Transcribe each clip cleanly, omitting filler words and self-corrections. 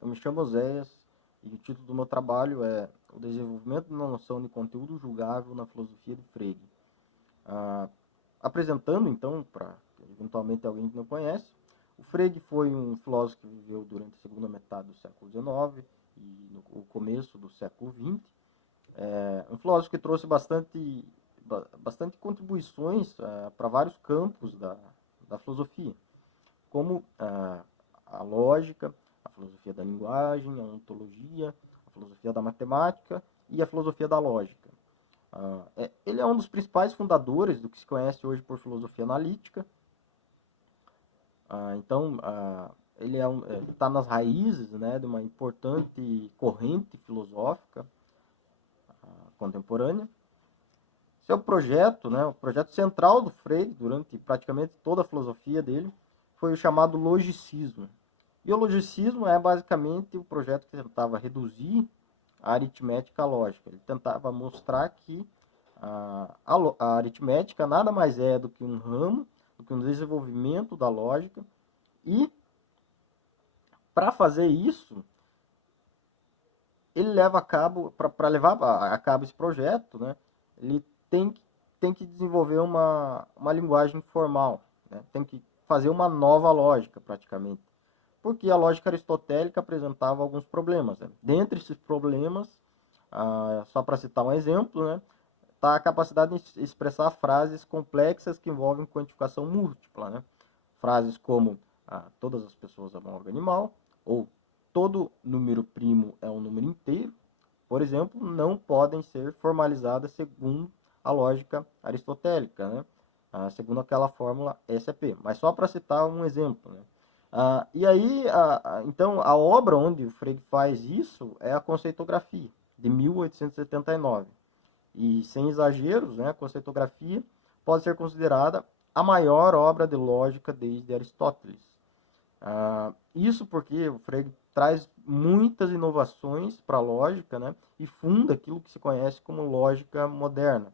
eu me chamo Oséias e o título do meu trabalho é O Desenvolvimento da Noção de Conteúdo Julgável na Filosofia de Frege. Apresentando, então, para eventualmente alguém que não conhece, o Frege foi um filósofo que viveu durante a segunda metade do século XIX e no começo do século XX. Um filósofo que trouxe bastante contribuições para vários campos da filosofia, como a lógica, a filosofia da linguagem, a ontologia, a filosofia da matemática e a filosofia da lógica. Ele é um dos principais fundadores do que se conhece hoje por filosofia analítica. Então, ele está nas raízes, né, de uma importante corrente filosófica contemporânea. Seu projeto, né, o projeto central do Freire, durante praticamente toda a filosofia dele, foi o chamado logicismo. E o logicismo é basicamente o projeto que tentava reduzir a aritmética à lógica. Ele tentava mostrar que a aritmética nada mais é do que um ramo, do que um desenvolvimento da lógica. E, para fazer isso, ele leva a cabo, para levar a cabo esse projeto, né, ele tem que desenvolver uma linguagem formal, né, tem que fazer uma nova lógica, praticamente. Porque a lógica aristotélica apresentava alguns problemas. Né? Dentre esses problemas, só para citar um exemplo, né, está a capacidade de expressar frases complexas que envolvem quantificação múltipla. Né? Frases como todas as pessoas amam algo animal, ou todo número primo é um número inteiro, por exemplo, não podem ser formalizadas segundo a lógica aristotélica, né? Segundo aquela fórmula SAP. Mas só para citar um exemplo. Né? E aí, então, a obra onde o Frege faz isso é a Conceitografia, de 1879. E, sem exageros, né, a Conceitografia pode ser considerada a maior obra de lógica desde Aristóteles. Isso porque o Frege traz muitas inovações para a lógica, né, e funda aquilo que se conhece como lógica moderna.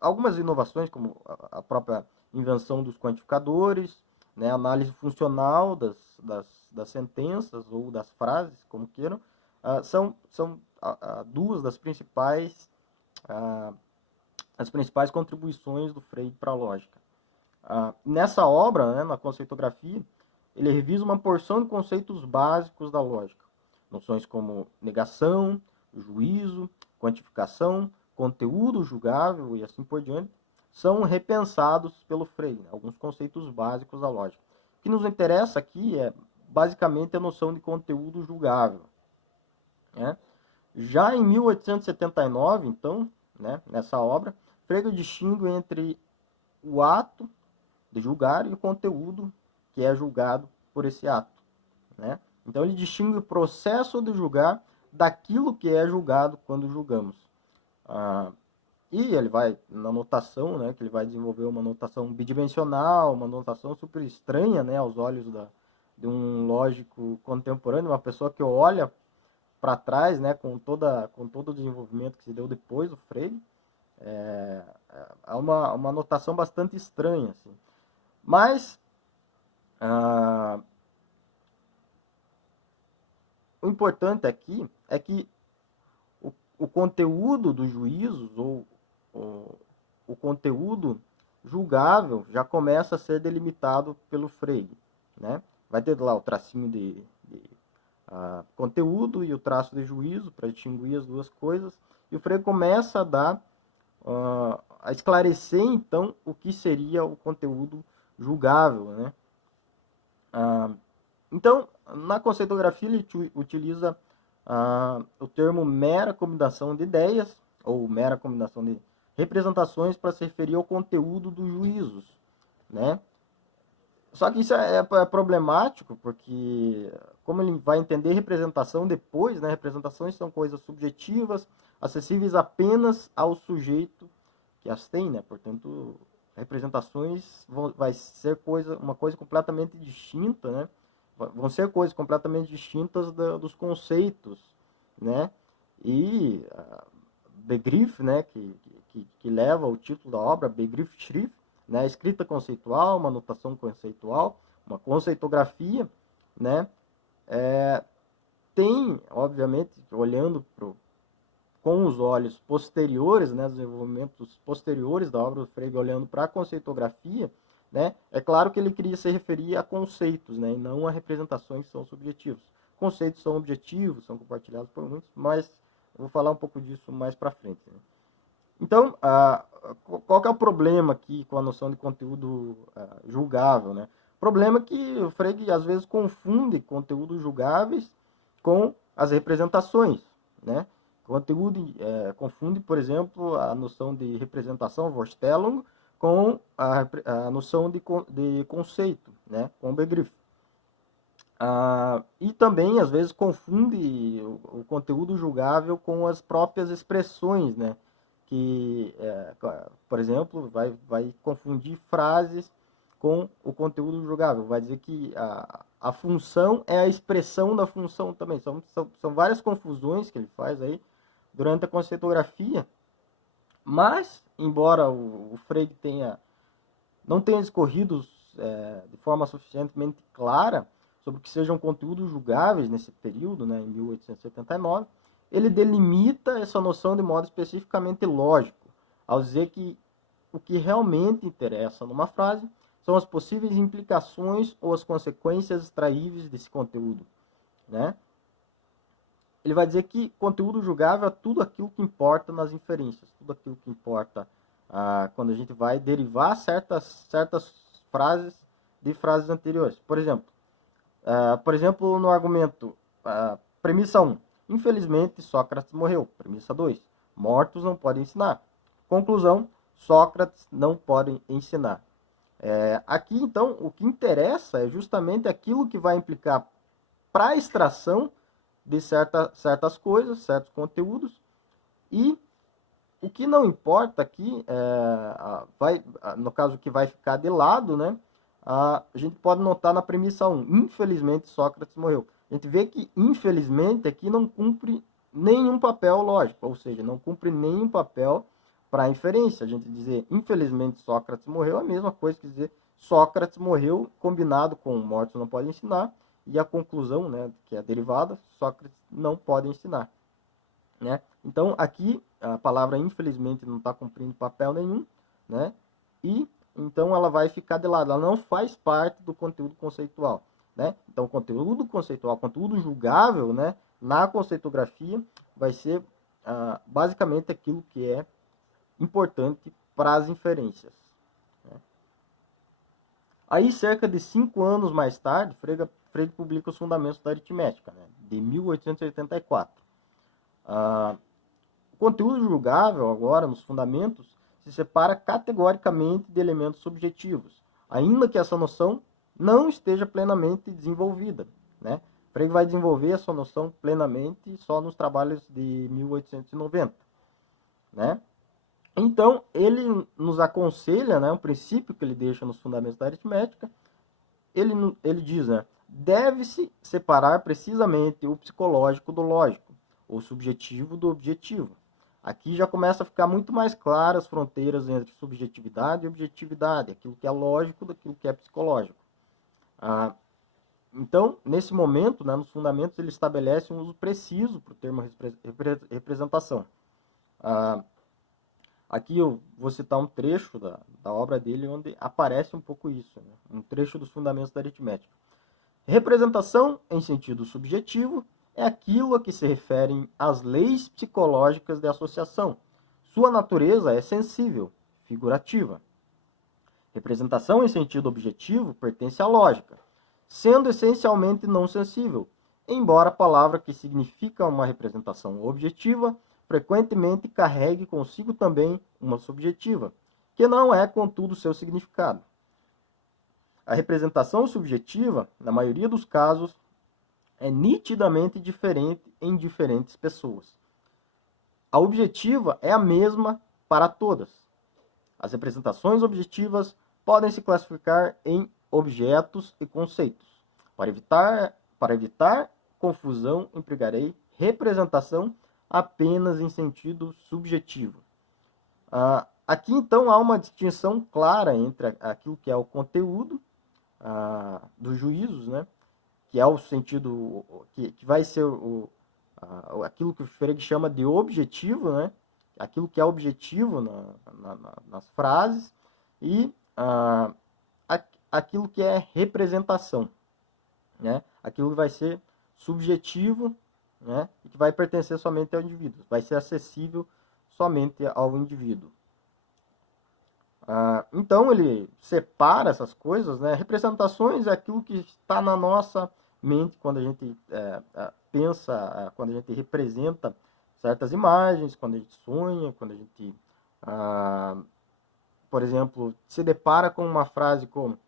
Algumas inovações, como a própria invenção dos quantificadores, né, análise funcional das sentenças ou das frases, como queiram, são duas das principais contribuições do Frege para a lógica. Nessa obra, né, na conceitografia, ele revisa uma porção de conceitos básicos da lógica. Noções como negação, juízo, quantificação, conteúdo julgável e assim por diante, são repensados pelo Frege, né, alguns conceitos básicos da lógica. O que nos interessa aqui é basicamente a noção de conteúdo julgável. Né? Já em 1879, então, né, nessa obra, Frege distingue entre o ato de julgar e o conteúdo que é julgado por esse ato. Né? Então ele distingue o processo de julgar daquilo que é julgado quando julgamos. E ele vai, na notação, né, que ele vai desenvolver uma notação bidimensional, uma notação super estranha, né, aos olhos de um lógico contemporâneo, uma pessoa que olha para trás, né, com todo o desenvolvimento que se deu depois do Frege, é uma notação bastante estranha. Assim. Mas o importante aqui é que o conteúdo dos juízos, ou o conteúdo julgável, já começa a ser delimitado pelo Frege. Né? Vai ter lá o tracinho de conteúdo e o traço de juízo para distinguir as duas coisas. E o Frege começa a dar, a esclarecer então o que seria o conteúdo julgável. Né? Então, na conceitografia ele utiliza o termo mera combinação de ideias, ou mera combinação de representações para se referir ao conteúdo dos juízos. Né? Só que isso é problemático, porque como ele vai entender representação depois, né, representações são coisas subjetivas, acessíveis apenas ao sujeito que as tem, né? Portanto, representações vai ser uma coisa completamente distinta, né? Vão ser coisas completamente distintas dos conceitos, né? E Begriff, né, que leva o título da obra, Begriffsschrift, né, escrita conceitual, uma notação conceitual, uma conceitografia, né, tem, obviamente, olhando com os olhos posteriores, né, os desenvolvimentos posteriores da obra do Frege, olhando para a conceitografia, né, é claro que ele queria se referir a conceitos, né, e não a representações que são subjetivos. Conceitos são objetivos, são compartilhados por muitos, mas eu vou falar um pouco disso mais para frente. Né? Então, qual que é o problema aqui com a noção de conteúdo julgável? Né? O problema é que o Frege às vezes confunde conteúdos julgáveis com as representações. Né? Conteúdo confunde, por exemplo, a noção de representação, Vorstellung, com a noção de conceito, né? Com o Begriff. E também, às vezes, confunde o conteúdo julgável com as próprias expressões, né? Que, por exemplo, vai confundir frases com o conteúdo julgável. Vai dizer que a função é a expressão da função também. São várias confusões que ele faz aí durante a conceitografia. Mas, embora o Frege não tenha discorrido de forma suficientemente clara sobre o que sejam conteúdos julgáveis nesse período, né, em 1879, ele delimita essa noção de modo especificamente lógico, ao dizer que o que realmente interessa numa frase são as possíveis implicações ou as consequências extraíveis desse conteúdo. Né? Ele vai dizer que conteúdo julgável é tudo aquilo que importa nas inferências, tudo aquilo que importa quando a gente vai derivar certas frases de frases anteriores. Por exemplo, no argumento, premissa 1, infelizmente Sócrates morreu. Premissa 2, mortos não podem ensinar. Conclusão, Sócrates não pode ensinar. Aqui, então, o que interessa é justamente aquilo que vai implicar para a extração de certas coisas, certos conteúdos, e o que não importa aqui, no caso que vai ficar de lado, né, a gente pode notar na premissa 1, infelizmente Sócrates morreu. A gente vê que, infelizmente, aqui não cumpre nenhum papel lógico, ou seja, não cumpre nenhum papel para a inferência. A gente dizer, infelizmente Sócrates morreu, é a mesma coisa que dizer Sócrates morreu, combinado com mortos não podem ensinar, e a conclusão, né, que é a derivada, Sócrates não pode ensinar. Né? Então, aqui, a palavra infelizmente não está cumprindo papel nenhum, né? E então ela vai ficar de lado, ela não faz parte do conteúdo conceitual. Né? Então, conteúdo conceitual, conteúdo julgável, né, na conceitografia, vai ser basicamente aquilo que é importante para as inferências. Né? Aí, cerca de 5 anos mais tarde, Frege publica os Fundamentos da Aritmética, né, de 1884. O conteúdo julgável, agora, nos fundamentos, se separa categoricamente de elementos subjetivos, ainda que essa noção não esteja plenamente desenvolvida. Né? Frege vai desenvolver essa noção plenamente só nos trabalhos de 1890. Né? Então, ele nos aconselha, né, um princípio que ele deixa nos Fundamentos da Aritmética, ele diz, né, deve-se separar precisamente o psicológico do lógico, o subjetivo do objetivo. Aqui já começa a ficar muito mais claras as fronteiras entre subjetividade e objetividade, aquilo que é lógico daquilo que é psicológico. Então, nesse momento, né, nos fundamentos, ele estabelece um uso preciso para o termo representação. Aqui eu vou citar um trecho da obra dele onde aparece um pouco isso, né? Um trecho dos Fundamentos da Aritmética. Representação, em sentido subjetivo, é aquilo a que se referem as leis psicológicas de associação. Sua natureza é sensível, figurativa. Representação, em sentido objetivo, pertence à lógica, sendo essencialmente não sensível, embora a palavra que significa uma representação objetiva frequentemente carregue consigo também uma subjetiva, que não é, contudo, seu significado. A representação subjetiva, na maioria dos casos, é nitidamente diferente em diferentes pessoas. A objetiva é a mesma para todas. As representações objetivas podem se classificar em objetos e conceitos. Para evitar confusão, empregarei representação apenas em sentido subjetivo. Aqui, então, há uma distinção clara entre aquilo que é o conteúdo dos juízos, né, que é o sentido, que vai ser aquilo que o Frege chama de objetivo, né? Aquilo que é objetivo nas frases, e aquilo que é representação, né? Aquilo que vai ser subjetivo, né? E que vai pertencer somente ao indivíduo, vai ser acessível somente ao indivíduo. Então ele separa essas coisas, né? Representações é aquilo que está na nossa mente quando a gente pensa, quando a gente representa certas imagens, quando a gente sonha, quando a gente, por exemplo, se depara com uma frase como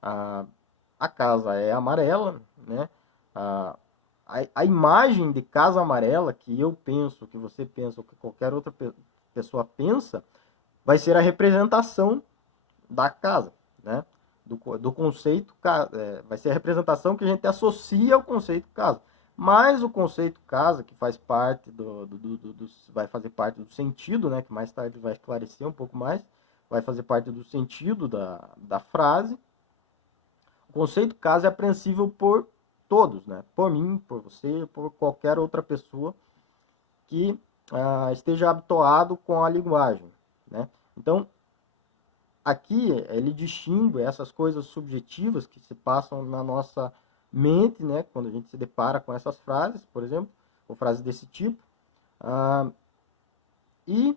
a casa é amarela, né? A imagem de casa amarela que eu penso, que você pensa, ou que qualquer outra pessoa pensa, vai ser a representação da casa, né? Do conceito, vai ser a representação que a gente associa ao conceito casa. Mas o conceito casa, que faz parte vai fazer parte do sentido, né? Que mais tarde vai esclarecer um pouco mais, vai fazer parte do sentido da frase. O conceito casa é apreensível por todos, né? Por mim, por você, por qualquer outra pessoa que esteja habituado com a linguagem, né? Então, aqui ele distingue essas coisas subjetivas que se passam na nossa mente, né, quando a gente se depara com essas frases, por exemplo, ou frases desse tipo, e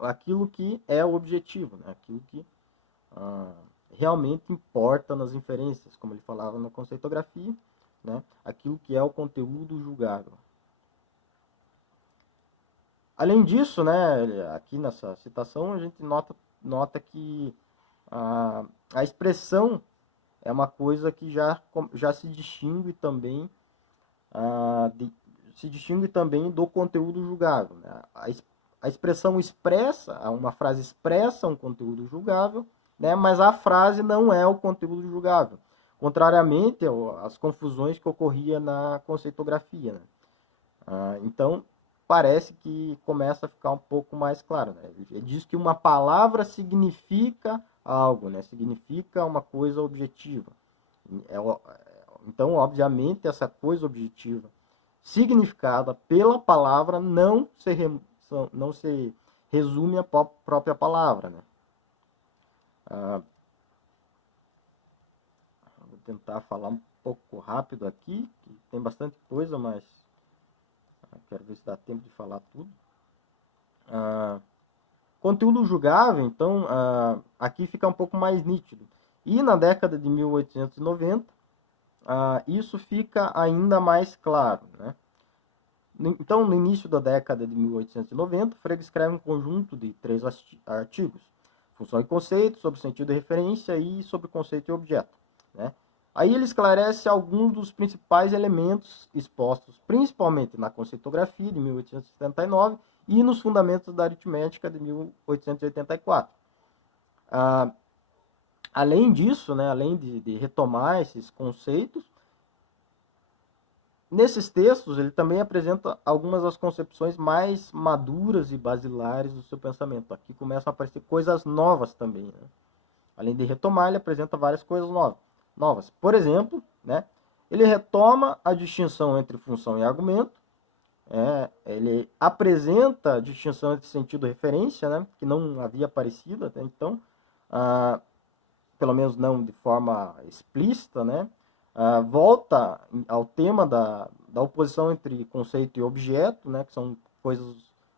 aquilo que é o objetivo, né, aquilo que realmente importa nas inferências, como ele falava na conceitografia, né, aquilo que é o conteúdo julgável. Além disso, né, aqui nessa citação, a gente nota que a expressão é uma coisa que já se distingue também, do conteúdo julgável, né? A expressão expressa, uma frase expressa um conteúdo julgável, né, mas a frase não é o conteúdo julgável, contrariamente às confusões que ocorria na conceitografia, né? Então, parece que começa a ficar um pouco mais claro, né? Ele diz que uma palavra significa algo, né? Significa uma coisa objetiva. Então, obviamente, essa coisa objetiva significada pela palavra não se resume à própria palavra, né? Vou tentar falar um pouco rápido aqui, que tem bastante coisa, mas quero ver se dá tempo de falar tudo. Conteúdo julgável, então, aqui fica um pouco mais nítido. E na década de 1890, isso fica ainda mais claro, né? Então, no início da década de 1890, Frege escreve um conjunto de 3 artigos: função e conceito, sobre sentido e referência e sobre conceito e objeto, né? Aí ele esclarece alguns dos principais elementos expostos, principalmente na conceitografia de 1879 e nos fundamentos da aritmética de 1884. Além disso, né, além de retomar esses conceitos, nesses textos ele também apresenta algumas das concepções mais maduras e basilares do seu pensamento. Aqui começam a aparecer coisas novas também, né? Além de retomar, ele apresenta várias coisas novas. Por exemplo, né, ele retoma a distinção entre função e argumento. Ele apresenta a distinção entre sentido e referência, né, que não havia aparecido até então, pelo menos não de forma explícita, né? Volta ao tema da oposição entre conceito e objeto, né, que são coisas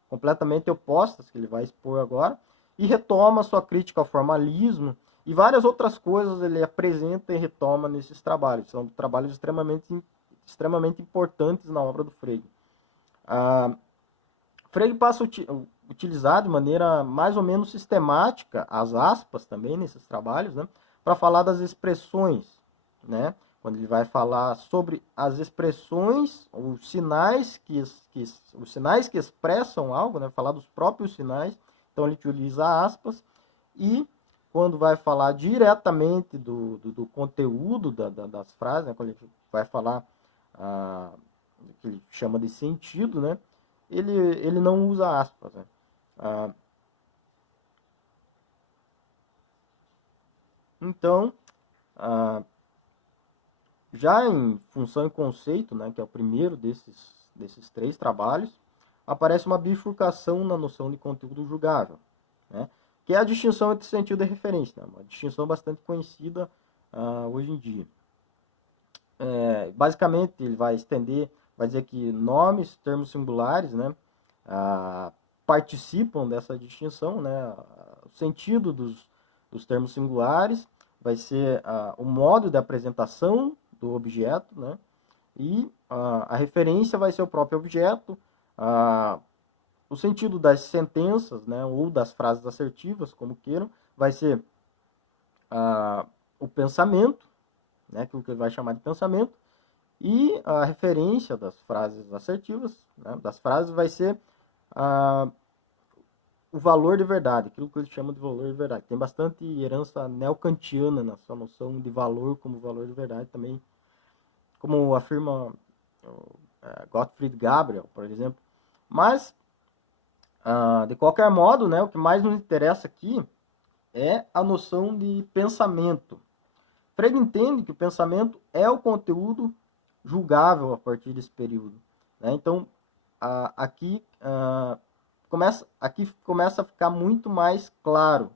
completamente opostas que ele vai expor agora, e retoma sua crítica ao formalismo e várias outras coisas ele apresenta e retoma nesses trabalhos. São trabalhos extremamente importantes na obra do Frege. Frege passa a utilizar de maneira mais ou menos sistemática as aspas também nesses trabalhos, né, para falar das expressões, né? Quando ele vai falar sobre as expressões, os sinais que expressam algo, né? Falar dos próprios sinais, então ele utiliza aspas. E quando vai falar diretamente do conteúdo das frases, né? Quando ele vai falar que ele chama de sentido, né? Ele não usa aspas, né? Então, Já em Função e Conceito, né, que é o primeiro desses 3 trabalhos, aparece uma bifurcação na noção de conteúdo julgável, né, que é a distinção entre sentido e referência, né, uma distinção bastante conhecida hoje em dia. Basicamente, ele vai estender, vai dizer que nomes, termos singulares, né, participam dessa distinção, né, o sentido dos termos singulares vai ser o modo de apresentação do objeto, né, e a referência vai ser o próprio objeto, o sentido das sentenças, né, ou das frases assertivas, como queiram, vai ser o pensamento, né, aquilo que ele vai chamar de pensamento, e a referência das frases assertivas, né, das frases, vai ser o valor de verdade, aquilo que ele chama de valor de verdade. Tem bastante herança neocantiana na sua noção de valor como valor de verdade também, como afirma Gottfried Gabriel, por exemplo. Mas, de qualquer modo, né, o que mais nos interessa aqui é a noção de pensamento. Frege entende que o pensamento é o conteúdo julgável a partir desse período, né? Então, aqui começa a ficar muito mais claro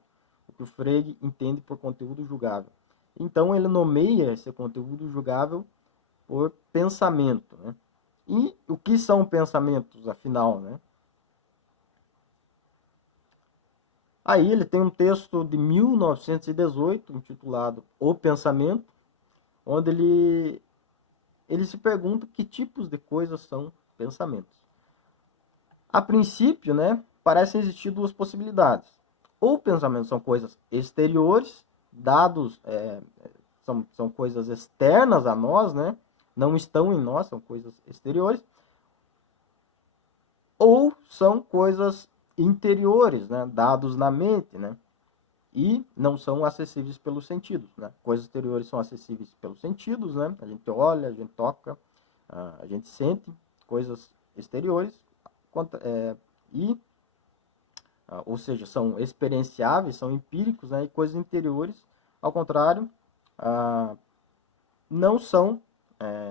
o que o Frege entende por conteúdo julgável. Então, ele nomeia esse conteúdo julgável por pensamento, né? E o que são pensamentos, afinal, né? Aí ele tem um texto de 1918, intitulado O Pensamento, onde ele se pergunta que tipos de coisas são pensamentos. A princípio, né, parecem existir 2 possibilidades. Ou pensamentos são coisas exteriores, dados, são coisas externas a nós, né, não estão em nós, são coisas exteriores, ou são coisas interiores, né, dados na mente, né, e não são acessíveis pelos sentidos, né. Coisas exteriores são acessíveis pelos sentidos, né, a gente olha, a gente toca, a gente sente, coisas exteriores, e, ou seja, são experienciáveis, são empíricos, né, e coisas interiores, ao contrário, não são,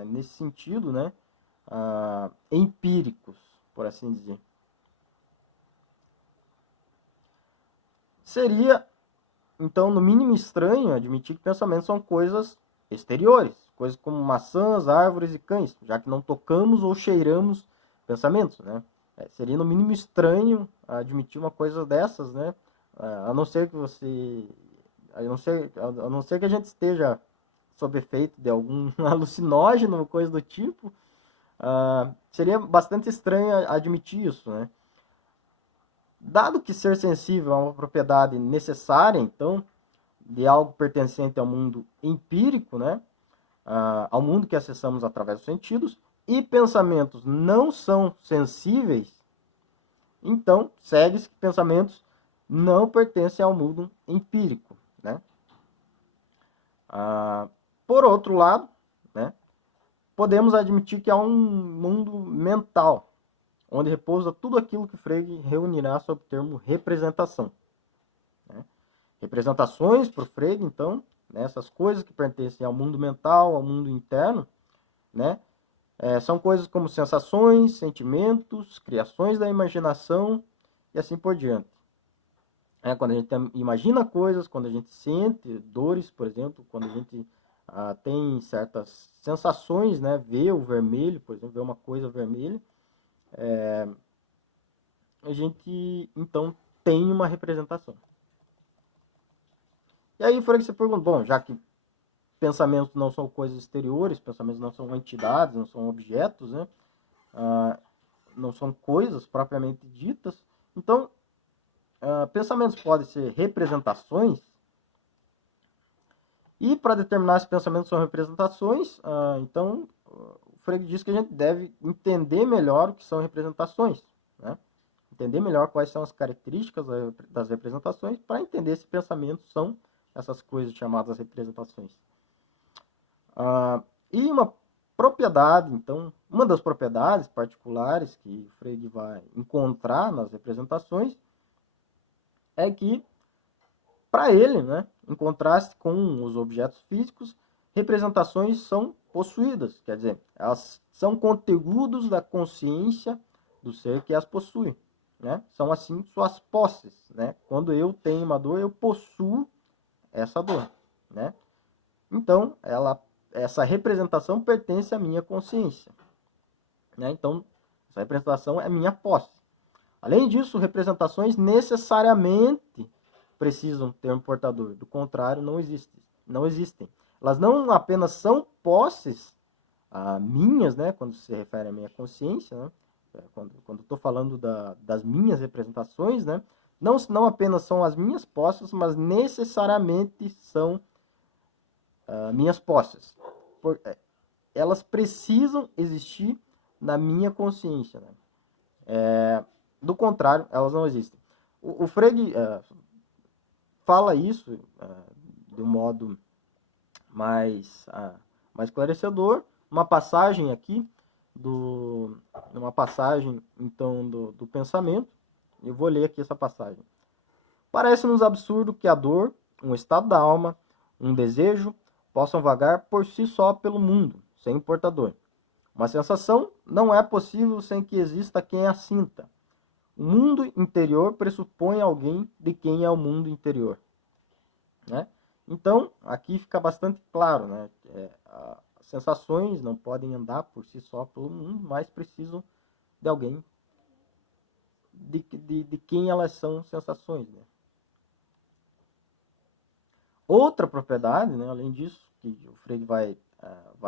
nesse sentido, né, empíricos, por assim dizer. Seria, então, no mínimo estranho admitir que pensamentos são coisas exteriores, coisas como maçãs, árvores e cães, já que não tocamos ou cheiramos pensamentos, né? Seria no mínimo estranho admitir uma coisa dessas, né? A não ser que você, a não ser que a gente esteja sob efeito de algum alucinógeno ou coisa do tipo, seria bastante estranho admitir isso, né? Dado que ser sensível é uma propriedade necessária, então, de algo pertencente ao mundo empírico, né? Ao mundo que acessamos através dos sentidos, e pensamentos não são sensíveis, então segue-se que pensamentos não pertencem ao mundo empírico, né? Por outro lado, né, podemos admitir que há um mundo mental, onde repousa tudo aquilo que Frege reunirá sob o termo representação. Né? Representações, por Frege, então, né, essas coisas que pertencem ao mundo mental, ao mundo interno, né, são coisas como sensações, sentimentos, criações da imaginação e assim por diante. Quando a gente imagina coisas, quando a gente sente dores, por exemplo, quando a gente tem certas sensações, né, vê o vermelho, por exemplo, vê uma coisa vermelha, a gente então tem uma representação. E aí foi que você pergunta, bom, já que pensamentos não são coisas exteriores, pensamentos não são entidades, não são objetos, né, não são coisas propriamente ditas, então pensamentos podem ser representações, e para determinar se pensamentos são representações, então o Frege diz que a gente deve entender melhor o que são representações, né? Entender melhor quais são as características das representações para entender se pensamentos são essas coisas chamadas representações. E uma propriedade, então, uma das propriedades particulares que o Frege vai encontrar nas representações é que, para ele, né, em contraste com os objetos físicos, representações são possuídas, quer dizer, elas são conteúdos da consciência do ser que as possui, né? São assim suas posses, né? Quando eu tenho uma dor, eu possuo essa dor, né? Então, essa representação pertence à minha consciência, né? Então, essa representação é minha posse. Além disso, representações necessariamente precisam ter um portador. Do contrário, não existem. Elas não apenas são posses minhas, né? Quando se refere à minha consciência, né? Quando estou falando das minhas representações, né? Não apenas são as minhas posses, mas necessariamente são minhas posses. Elas precisam existir na minha consciência, né? Do contrário, elas não existem. O Frege fala isso de um modo mais esclarecedor, uma passagem aqui, uma passagem então do pensamento. Eu vou ler aqui essa passagem. Parece-nos absurdo que a dor, um estado da alma, um desejo, possam vagar por si só pelo mundo, sem portador. Uma sensação não é possível sem que exista quem a sinta. O mundo interior pressupõe alguém de quem é o mundo interior, né? Então, aqui fica bastante claro, né? As sensações não podem andar por si só pelo mundo, mas precisam de alguém de quem elas são sensações, né? Outra propriedade, né, além disso, que o Frege vai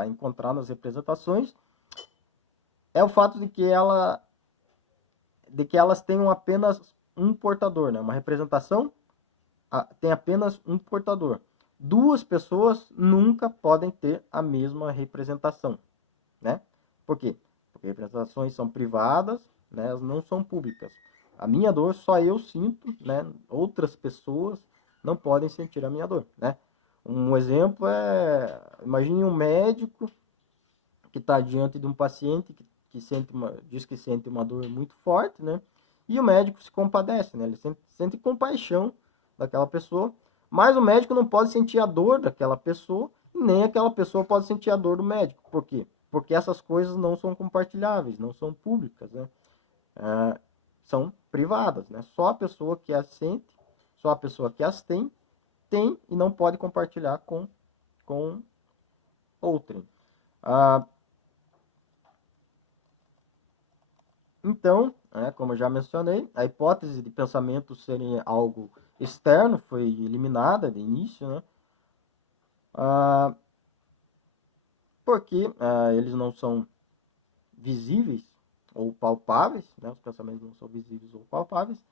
encontrar nas representações, é o fato de que elas tenham apenas um portador, né? Uma representação tem apenas um portador. Duas pessoas nunca podem ter a mesma representação, né? Por quê? Porque representações são privadas, né? Elas não são públicas. A minha dor só eu sinto, né? Outras pessoas não podem sentir a minha dor, né? Um exemplo imagine um médico que está diante de um paciente que diz que sente uma dor muito forte, né? E o médico se compadece, né? Ele sente compaixão daquela pessoa, mas o médico não pode sentir a dor daquela pessoa, e nem aquela pessoa pode sentir a dor do médico. Por quê? Porque essas coisas não são compartilháveis, não são públicas, né? São privadas, né? Só a pessoa que as sente, só a pessoa que as tem e não pode compartilhar com outrem. Então, como eu já mencionei, a hipótese de pensamento serem algo externo foi eliminada de início, né? Porque eles não são visíveis ou palpáveis, né? Os pensamentos não são visíveis ou palpáveis,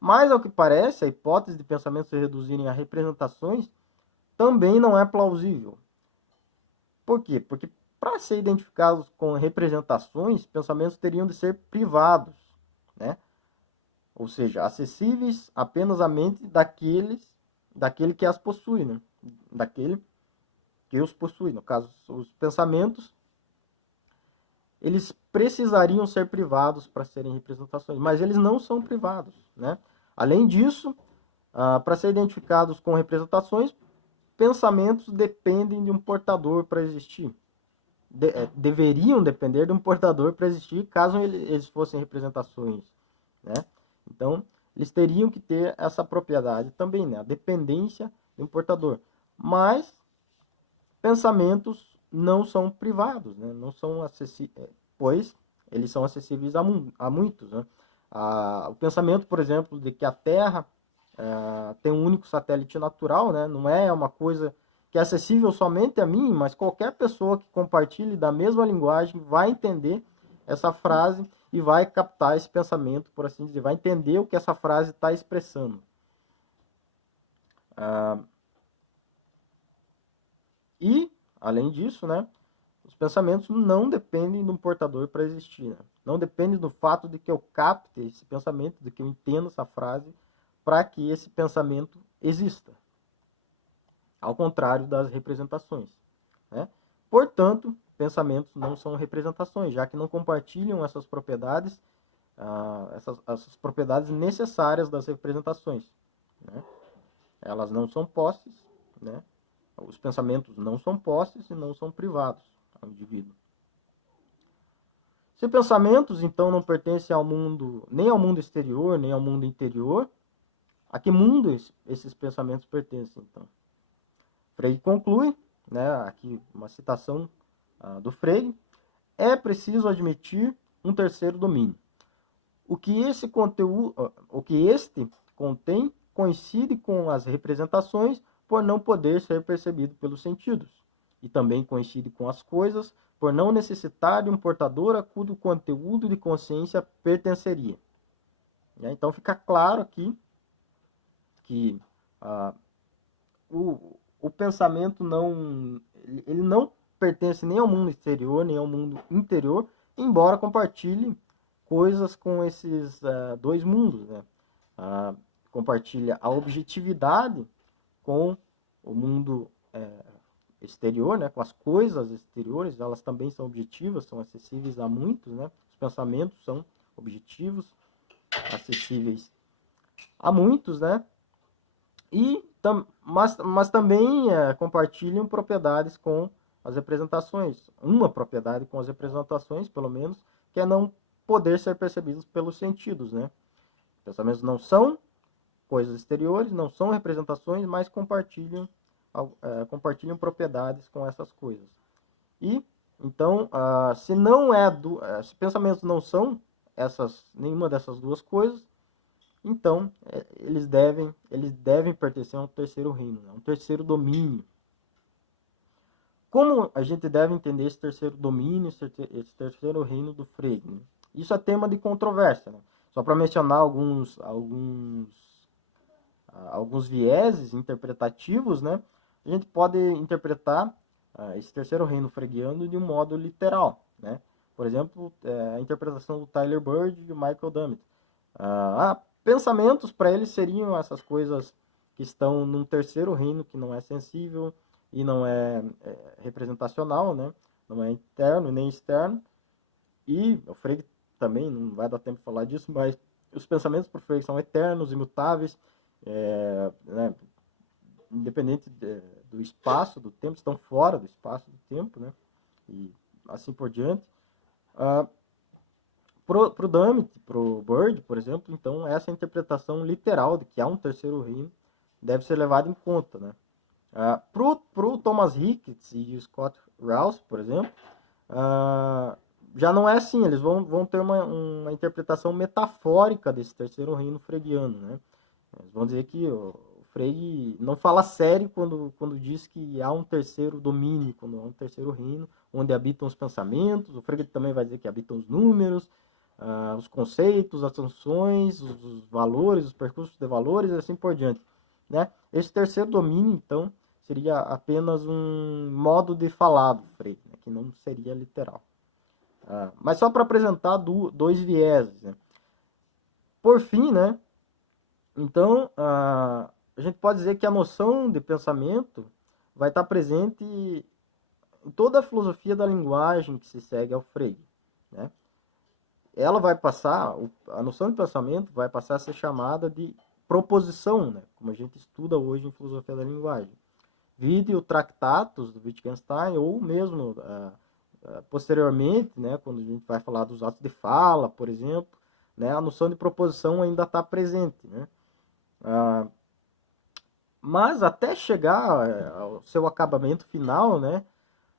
mas, ao que parece, a hipótese de pensamentos se reduzirem a representações também não é plausível. Por quê? Porque para ser identificados com representações, pensamentos teriam de ser privados, né? Ou seja, acessíveis apenas à mente daquele que as possui, né? Daquele que os possui. No caso, os pensamentos, eles precisariam ser privados para serem representações, mas eles não são privados, né? Além disso, para ser identificados com representações, pensamentos dependem de um portador para existir. Deveriam depender de um portador para existir, caso eles fossem representações, né? Então, eles teriam que ter essa propriedade também, né? A dependência de um portador. Mas pensamentos não são privados, né? Não são acessíveis, pois eles são acessíveis a muitos, né? O pensamento, por exemplo, de que a Terra tem um único satélite natural, né? Não é uma coisa que é acessível somente a mim, mas qualquer pessoa que compartilhe da mesma linguagem vai entender essa frase e vai captar esse pensamento, por assim dizer, vai entender o que essa frase está expressando. E, além disso, né, os pensamentos não dependem de um portador para existir. Né? Não depende do fato de que eu capte esse pensamento, de que eu entenda essa frase, para que esse pensamento exista. Ao contrário das representações, né? Portanto, pensamentos não são representações, já que não compartilham essas propriedades, essas propriedades necessárias das representações, né? Elas não são posses, né? os pensamentos não são posses e não são privados ao indivíduo. Se pensamentos, então, não pertencem ao mundo, nem ao mundo exterior, nem ao mundo interior, a que mundo esses pensamentos pertencem, então? Frege conclui, né, aqui uma citação do Frege: é preciso admitir um terceiro domínio. O que este contém coincide com as representações por não poder ser percebido pelos sentidos, e também coincide com as coisas por não necessitar de um portador a cujo conteúdo de consciência pertenceria. Então fica claro aqui que o pensamento ele não pertence nem ao mundo exterior, nem ao mundo interior, embora compartilhe coisas com esses dois mundos, né? Compartilha a objetividade com o mundo exterior, né? Com as coisas exteriores, elas também são objetivas, são acessíveis a muitos, né? Os pensamentos são objetivos, acessíveis a muitos, né? Mas também compartilham propriedades com as representações. Uma propriedade com as representações, pelo menos, que é não poder ser percebidos pelos sentidos, né? Pensamentos não são coisas exteriores, não são representações, mas compartilham propriedades com essas coisas. E então, se pensamentos não são nenhuma dessas duas coisas, então eles devem pertencer a um terceiro reino, a um terceiro domínio. Como a gente deve entender esse terceiro domínio, esse terceiro reino do Frege, né? Isso é tema de controvérsia, né? Só para mencionar alguns vieses interpretativos, né? A gente pode interpretar esse terceiro reino freguiano de um modo literal, né? Por exemplo, a interpretação do Tyler Bird e do Michael Dummett. Pensamentos para eles seriam essas coisas que estão num terceiro reino que não é sensível e não é representacional, né? Não é interno nem externo. E o Frege também, não vai dar tempo de falar disso, mas os pensamentos para o Frege são eternos, imutáveis, né? Independente do espaço, do tempo, estão fora do espaço, do tempo, né? E assim por diante. Pro Dummett, pro Bird, por exemplo, então essa interpretação literal de que há um terceiro reino deve ser levada em conta, né? Pro Thomas Ricketts e o Scott Rouse, por exemplo, já não é assim, eles vão ter uma interpretação metafórica desse terceiro reino freguiano, né? Eles vão dizer que o Frege não fala sério quando diz que há um terceiro domínio, quando há um terceiro reino, onde habitam os pensamentos. O Frege também vai dizer que habitam os números, os conceitos, as funções, os valores, os percursos de valores e assim por diante, né? Esse terceiro domínio, então, seria apenas um modo de falar do Frege, né? Que não seria literal. Mas só para apresentar dois vieses, né? Por fim, né? Então, a gente pode dizer que a noção de pensamento vai estar presente em toda a filosofia da linguagem que se segue ao Frege, né? Ela vai passar, a noção de pensamento vai passar a ser chamada de proposição, né? Como a gente estuda hoje em filosofia da linguagem. Vide o Tractatus do Wittgenstein, ou mesmo posteriormente, né, quando a gente vai falar dos atos de fala, por exemplo, né, a noção de proposição ainda está presente, né? Mas até chegar ao seu acabamento final, né,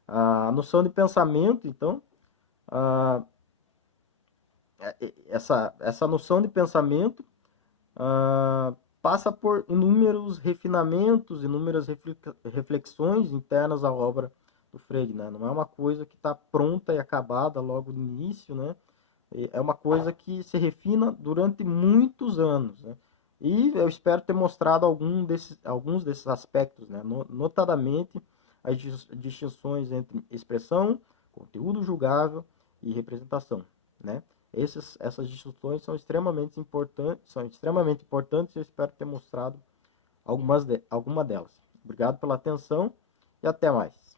a noção de pensamento, então, essa noção de pensamento passa por inúmeros refinamentos, inúmeras reflexões internas à obra do Frege, né? Não é uma coisa que está pronta e acabada logo no início, né? É uma coisa que se refina durante muitos anos, né? E eu espero ter mostrado alguns desses aspectos, né? Notadamente as distinções entre expressão, conteúdo julgável e representação, né? Essas distinções são extremamente importantes, e eu espero ter mostrado alguma delas. Obrigado pela atenção e até mais.